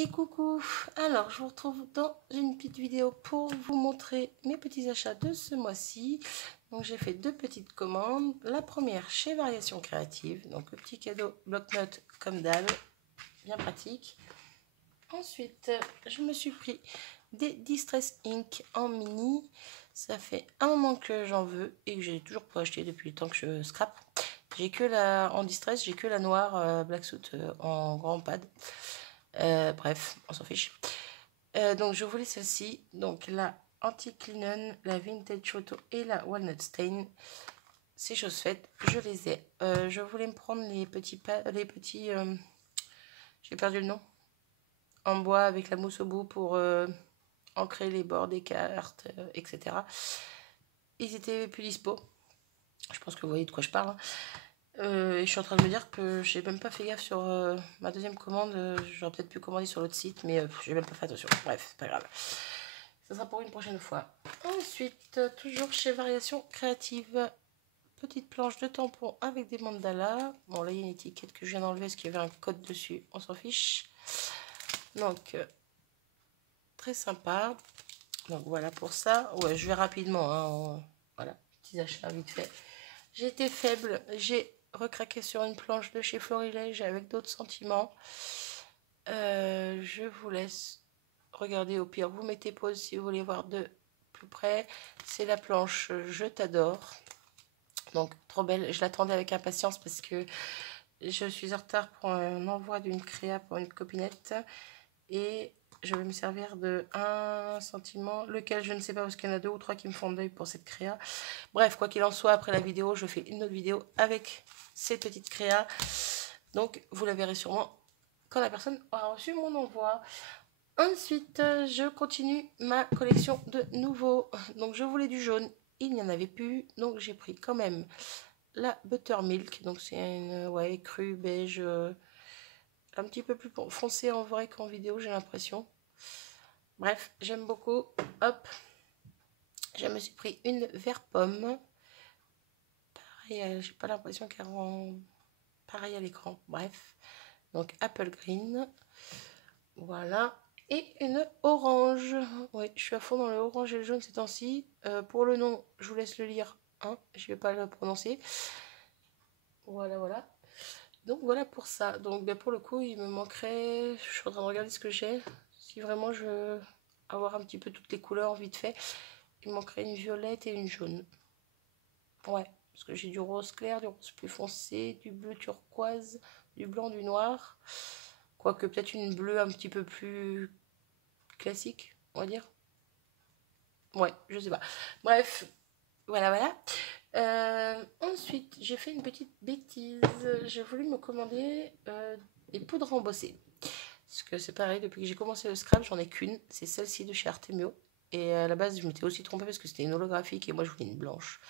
Et coucou, alors je vous retrouve dans une petite vidéo pour vous montrer mes petits achats de ce mois-ci. Donc j'ai fait deux petites commandes. La première chez Variations Créatives, donc le petit cadeau bloc-notes comme dalle, bien pratique. Ensuite, je me suis pris des Distress Ink en mini. Ça fait un moment que j'en veux et que j'ai toujours pas acheté depuis le temps que je scrape. J'ai que la en Distress, j'ai que la noire Black Suit en grand pad. Bref, on s'en fiche. Donc je voulais celle-ci, donc la Anti-Linen, la Vintage Photo et la Walnut Stain. C'est chose faite, je les ai. Je voulais me prendre les petits j'ai perdu le nom, en bois avec la mousse au bout pour ancrer les bords des cartes, etc. Ils étaient plus dispo. Je pense que vous voyez de quoi je parle. Et je suis en train de me dire que j'ai même pas fait gaffe sur ma deuxième commande. J'aurais peut-être pu commander sur l'autre site, mais j'ai même pas fait attention. Bref, c'est pas grave. Ça sera pour une prochaine fois. Ensuite, toujours chez Variations Créatives, petite planche de tampons avec des mandalas. Bon, là, il y a une étiquette que je viens d'enlever parce qu'il y avait un code dessus. On s'en fiche. Donc, très sympa. Donc, voilà pour ça. Ouais, je vais rapidement. Hein. Voilà, petits achats vite fait. J'ai été faible. J'ai recraqué sur une planche de chez Florilège avec d'autres sentiments. Je vous laisse regarder, au pire vous mettez pause si vous voulez voir de plus près. C'est la planche Je t'adore, donc trop belle. Je l'attendais avec impatience parce que je suis en retard pour un envoi d'une créa pour une copinette et je vais me servir de un sentiment, lequel je ne sais pas parce qu'il y en a deux ou trois qui me font d'œil pour cette créa. Bref, quoi qu'il en soit, après la vidéo je fais une autre vidéo avec ces petites créas, donc vous la verrez sûrement quand la personne aura reçu mon envoi. Ensuite, je continue ma collection de nouveaux. Donc, je voulais du jaune, il n'y en avait plus. Donc, j'ai pris quand même la Buttermilk. Donc, c'est une crue beige, un petit peu plus foncé en vrai qu'en vidéo, j'ai l'impression. Bref, j'aime beaucoup. Hop, je me suis pris une vert pomme. Pareil, j'ai pas l'impression qu'elle rend pareil à l'écran. Bref, donc Apple Green. Voilà. Et une orange. Oui, je suis à fond dans le orange et le jaune ces temps-ci. Pour le nom, je vous laisse le lire. Hein, je ne vais pas le prononcer. Voilà, voilà. Donc voilà pour ça. Donc ben, pour le coup, il me manquerait... Je suis en train de regarder ce que j'ai. Si vraiment je veux avoir un petit peu toutes les couleurs vite fait, il me manquerait une violette et une jaune. Ouais, parce que j'ai du rose clair, du rose plus foncé, du bleu turquoise, du blanc, du noir. Quoique peut-être une bleue un petit peu plus classique, on va dire. Ouais, je sais pas. Bref, voilà, voilà. Ensuite, j'ai fait une petite bêtise. J'ai voulu me commander des poudres embossées. Parce que c'est pareil, depuis que j'ai commencé le scrap, j'en ai qu'une. C'est celle-ci de chez Artemio. Et à la base, je m'étais aussi trompée parce que c'était une holographique et moi, je voulais une blanche.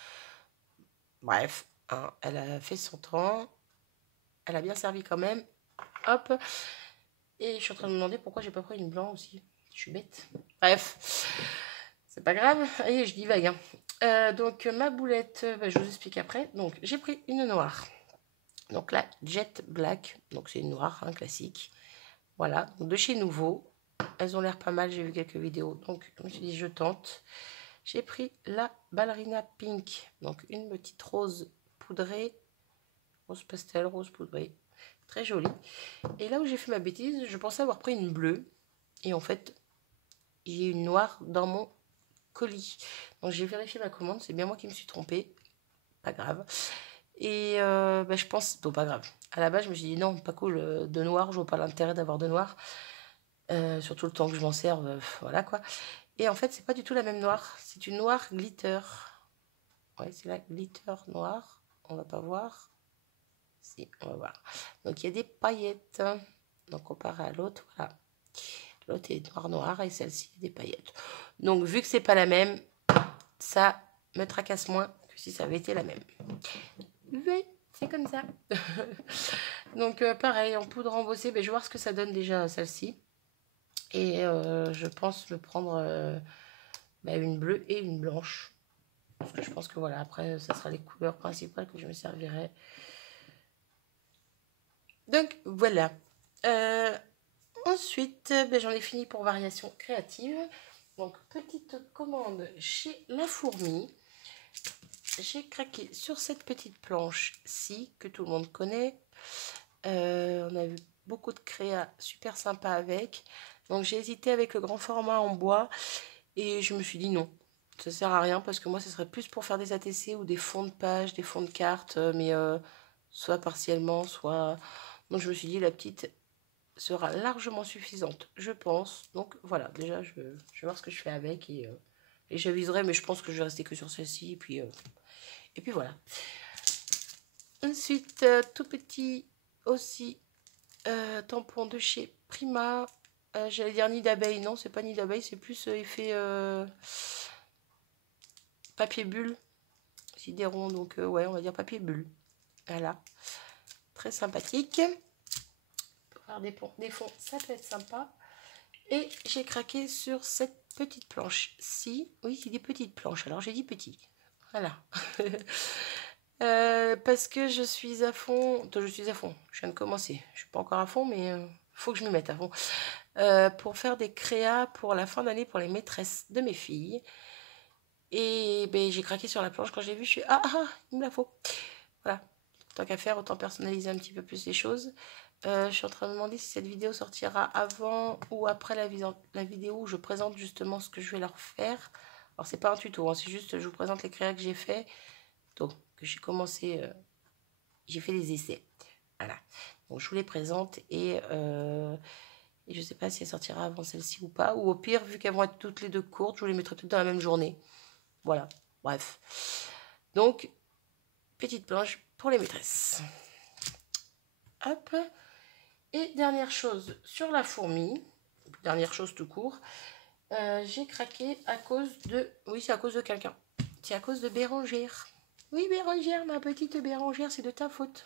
Bref, hein, elle a fait son temps. Elle a bien servi quand même. Hop. Et je suis en train de me demander pourquoi j'ai pas pris une blanche aussi. Je suis bête. Bref. C'est pas grave, et je divague. Hein. Donc ma boulette, je vous explique après. Donc j'ai pris une noire. Donc la Jet Black, donc c'est une noire, hein, classique. Voilà, donc de chez Nouveau. Elles ont l'air pas mal, j'ai vu quelques vidéos. Donc je me suis dit je tente. J'ai pris la Ballerina Pink, donc une petite rose poudrée, rose pastel, rose poudrée, très jolie. Et là où j'ai fait ma bêtise, je pensais avoir pris une bleue, et en fait j'ai une noire dans mon colis. Donc j'ai vérifié ma commande, c'est bien moi qui me suis trompée, pas grave. Et je pense, bon pas grave. À la base je me suis dit non, pas cool, de noir, je vois pas l'intérêt d'avoir de noir. Surtout le temps que je m'en serve, voilà quoi. Et en fait c'est pas du tout la même noire, c'est une noire glitter. Ouais, c'est la glitter noire, on va pas voir. Si, on va voir. Donc il y a des paillettes. Donc comparé à l'autre, voilà. L'autre est noir et celle-ci a des paillettes. Donc vu que c'est pas la même, ça me tracasse moins que si ça avait été la même. Oui, c'est comme ça. Donc pareil, en poudre embossée, je vais voir ce que ça donne déjà celle-ci. Et je pense me prendre une bleue et une blanche. Parce que je pense que voilà, après ça sera les couleurs principales que je me servirai. Donc voilà. Ensuite, j'en ai fini pour variation créative. Donc, petite commande chez La Fourmi. J'ai craqué sur cette petite planche-ci que tout le monde connaît. On a vu beaucoup de créas super sympa avec. Donc, j'ai hésité avec le grand format en bois. Et je me suis dit non, ça sert à rien parce que moi, ce serait plus pour faire des ATC ou des fonds de page, des fonds de cartes, mais soit partiellement, soit... Donc, je me suis dit, la petite sera largement suffisante, je pense. Donc, voilà, déjà, je vais voir ce que je fais avec et j'aviserai, mais je pense que je vais rester que sur celle-ci. Et puis voilà. Ensuite, tout petit aussi, tampon de chez Prima. J'allais dire nid d'abeille, non, c'est pas nid d'abeille, c'est plus effet papier bulle. C'est des ronds, donc ouais, on va dire papier bulle. Voilà, très sympathique. Pour faire des fonds, ça peut être sympa. Et j'ai craqué sur cette petite planche-ci. Oui, c'est des petites planches, alors j'ai dit petit. Voilà. Parce que je suis à fond. Je suis à fond, je viens de commencer. Je suis pas encore à fond, mais faut que je m'y mette à fond. Pour faire des créas pour la fin d'année pour les maîtresses de mes filles. Et j'ai craqué sur la planche quand j'ai vu, je suis il me la faut. Voilà, tant qu'à faire, autant personnaliser un petit peu plus les choses. Je suis en train de me demander si cette vidéo sortira avant ou après la vidéo où je présente justement ce que je vais leur faire. Alors c'est pas un tuto, hein, c'est juste je vous présente les créas que j'ai fait. Donc que j'ai commencé, j'ai fait les essais. Voilà, donc je vous les présente et je sais pas si elle sortira avant celle-ci ou pas. Ou au pire, vu qu'elles vont être toutes les deux courtes, je vous les mettrai toutes dans la même journée. Voilà, bref. Donc, petite planche pour les maîtresses. Hop. Et dernière chose sur La Fourmi, dernière chose tout court, j'ai craqué à cause de... Oui, c'est à cause de quelqu'un. C'est à cause de Bérangère. Oui, Bérangère, ma petite Bérangère, c'est de ta faute.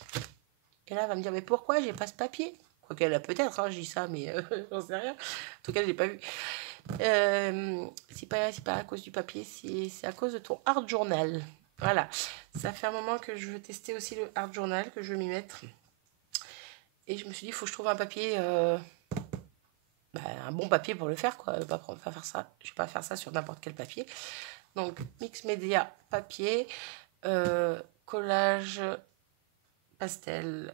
Et là, elle va me dire, mais pourquoi j'ai pas ce papier? Quoiqu'elle a peut-être, hein, je dis ça, mais j'en sais rien. En tout cas, je l'ai pas vu. C'est pas à cause du papier, c'est à cause de ton art journal. Voilà, ça fait un moment que je veux tester aussi le art journal, que je veux m'y mettre. Et je me suis dit, il faut que je trouve un papier, un bon papier pour le faire, quoi. Je vais pas faire ça sur n'importe quel papier. Donc, mix média papier, collage, pastel,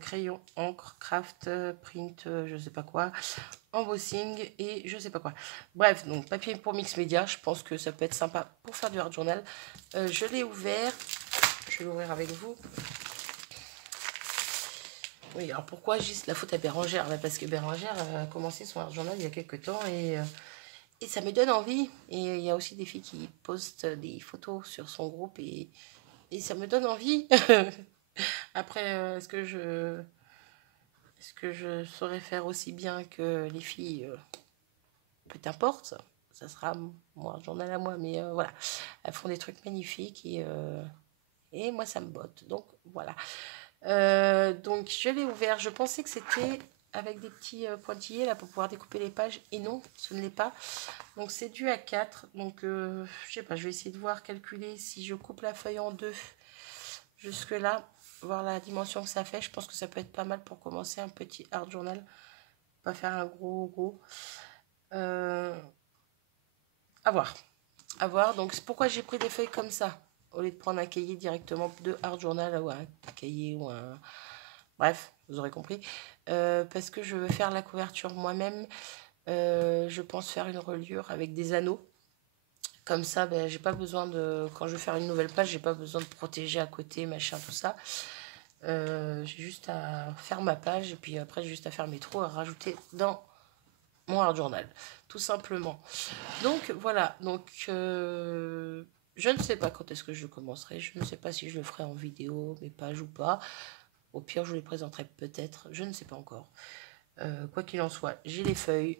crayon, encre, craft, print, je sais pas quoi, embossing et je sais pas quoi. Bref, donc papier pour mix média, je pense que ça peut être sympa pour faire du art journal. Je l'ai ouvert, je vais l'ouvrir avec vous. Oui, alors pourquoi juste la faute à Bérangère? Parce que Bérangère a commencé son art journal il y a quelques temps et ça me donne envie. Et il y a aussi des filles qui postent des photos sur son groupe et ça me donne envie. Après, est-ce que je saurais faire aussi bien que les filles? Peu importe, ça sera mon art journal à moi, mais voilà. Elles font des trucs magnifiques et moi ça me botte. Donc voilà. Donc je l'ai ouvert, je pensais que c'était avec des petits pointillés là pour pouvoir découper les pages et non, ce ne l'est pas. Donc c'est du A4, donc je sais pas, je vais essayer de voir, calculer si je coupe la feuille en deux jusque là, voir la dimension que ça fait. Je pense que ça peut être pas mal pour commencer un petit art journal, pas faire un gros à voir. Donc c'est pourquoi j'ai pris des feuilles comme ça au lieu de prendre un cahier directement de art journal ou un cahier ou un... Bref, vous aurez compris. Parce que je veux faire la couverture moi-même. Je pense faire une reliure avec des anneaux. Comme ça, j'ai pas besoin de... Quand je veux faire une nouvelle page, j'ai pas besoin de protéger à côté, machin, tout ça. J'ai juste à faire ma page et puis après, j'ai juste à faire mes trous, à rajouter dans mon art journal. Tout simplement. Donc, voilà. Donc, je ne sais pas quand est-ce que je commencerai. Je ne sais pas si je le ferai en vidéo, mes pages ou pas. Au pire, je vous les présenterai peut-être. Je ne sais pas encore. Quoi qu'il en soit, j'ai les feuilles.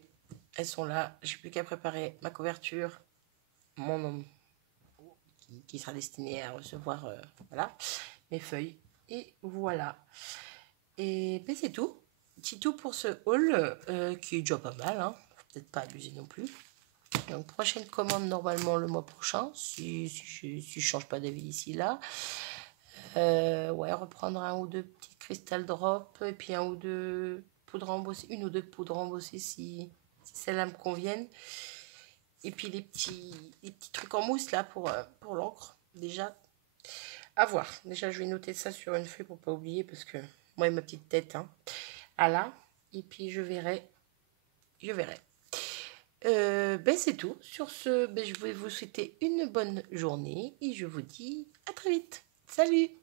Elles sont là. J'ai plus qu'à préparer ma couverture. Mon nom qui sera destiné à recevoir voilà, mes feuilles. Et voilà. Et c'est tout. C'est tout pour ce haul qui est déjà pas mal. Hein. Peut-être pas abuser non plus. Donc, prochaine commande normalement le mois prochain. Si je change pas d'avis d'ici là. Ouais, reprendre un ou deux petits cristal drop et puis un ou deux poudres embossées, une ou deux poudres embossées si celles-là me conviennent. Et puis les petits trucs en mousse là pour l'encre. Déjà, à voir. Déjà, je vais noter ça sur une feuille pour pas oublier parce que moi et ma petite tête. Hein. Ah là. Et puis je verrai. Ben c'est tout. Sur ce, ben, je vais vous souhaiter une bonne journée et je vous dis à très vite. Salut!